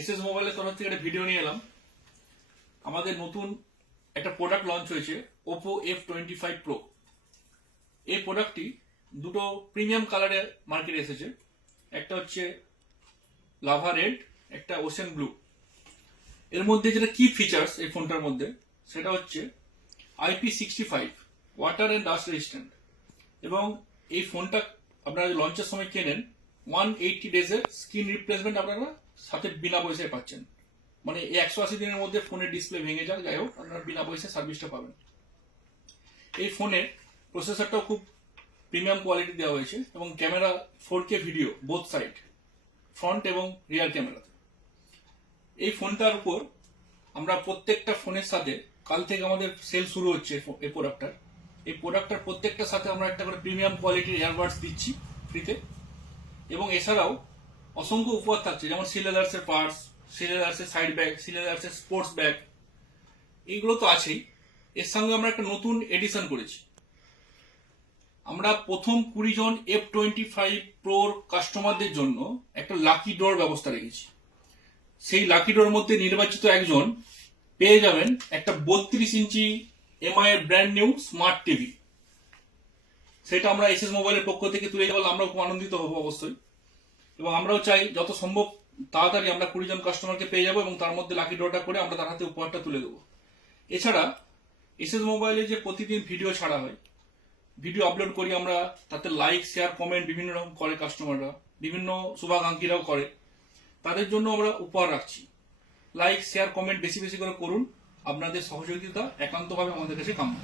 SS মোবাইলের তরফ থেকে একটা ভিডিও নিয়ে এলাম। আমাদের নতুন একটা প্রোডাক্ট লঞ্চ হয়েছে ওপো F25 Pro। এই প্রোডাক্টটি দুটো প্রিমিয়াম কালারে মার্কেটে এসেছে, একটা হচ্ছে লাভা রেড, একটা ওশেন ব্লু। এর মধ্যে যেটা কি ফিচার্স এই ফোনটার মধ্যে সেটা হচ্ছে IP65 water and dust resistant, এবং এই ফোনটা আপনারা লঞ্চের সময় কেনেন 180 ডেজের স্ক্রিন রিপ্লেসমেন্ট আপনারা সাথে বিনা পয়সায় পাচ্ছেন। মানে এই 180 দিনের মধ্যে ফোনের ডিসপ্লে ভেঙে যাক, যাই হোক, আপনারা বিনা পয়সায় সার্ভিসটা পাবেন। এই ফোনের প্রসেসরটাও খুব প্রিমিয়াম কোয়ালিটি দেওয়া হয়েছে এবং camera 4K video both side, front এবং রিয়ার ক্যামেরাতে। এই ফোনটার উপর আমরা প্রত্যেকটা ফোনের সাথে কাল থেকে আমাদের সেল শুরু হচ্ছে এই প্রোডাক্টটার প্রত্যেকটার সাথে আমরা একটা করে প্রিমিয়াম কোয়ালিটির ইয়ারবাডস দিচ্ছি ফ্রিতে, এবং এছাড়াও অসংখ্য উপহার থাকছে, যেমন সিলেদার্সের পার্টস, সিলেদার্সের সাইড ব্যাগ, সিলেদার্সের স্পোর্টস ব্যাগ, এইগুলো তো আছেই। এর সঙ্গে আমরা একটা নতুন এডিশন করেছি। আমরা প্রথম 20 জন F25 Proর কাস্টমারদের জন্য একটা লাকি ড্রর ব্যবস্থা রেখেছি। সেই লাকি ড্রর মধ্যে নির্বাচিত একজন পেয়ে যাবেন একটা 32 ইঞ্চি MI এর ব্র্যান্ড নিউ স্মার্ট টিভি। সেটা আমরা এসএস মোবাইলের পক্ষ থেকে তুলে যাওয়ার আমরা খুব আনন্দিত হব অবশ্যই, এবং আমরাও চাই যত সম্ভব তাড়াতাড়ি আমরা 20 জন কাস্টমারকে পেয়ে যাবো এবং তার মধ্যে লাকি ড্রটা করে আমরা তার হাতে উপহারটা তুলে দেবো। এছাড়া এসএস মোবাইলে যে প্রতিদিন ভিডিও ছাড়া হয়, ভিডিও আপলোড করি আমরা, তাতে লাইক শেয়ার কমেন্ট বিভিন্ন রকম করে কাস্টমাররা, বিভিন্ন শুভাকাঙ্ক্ষীরাও করে, তাদের জন্য আমরা উপহার রাখছি। লাইক শেয়ার কমেন্ট বেশি বেশি করে করুন, আপনাদের সহযোগিতা একান্তভাবে আমাদের কাছে কাম্য।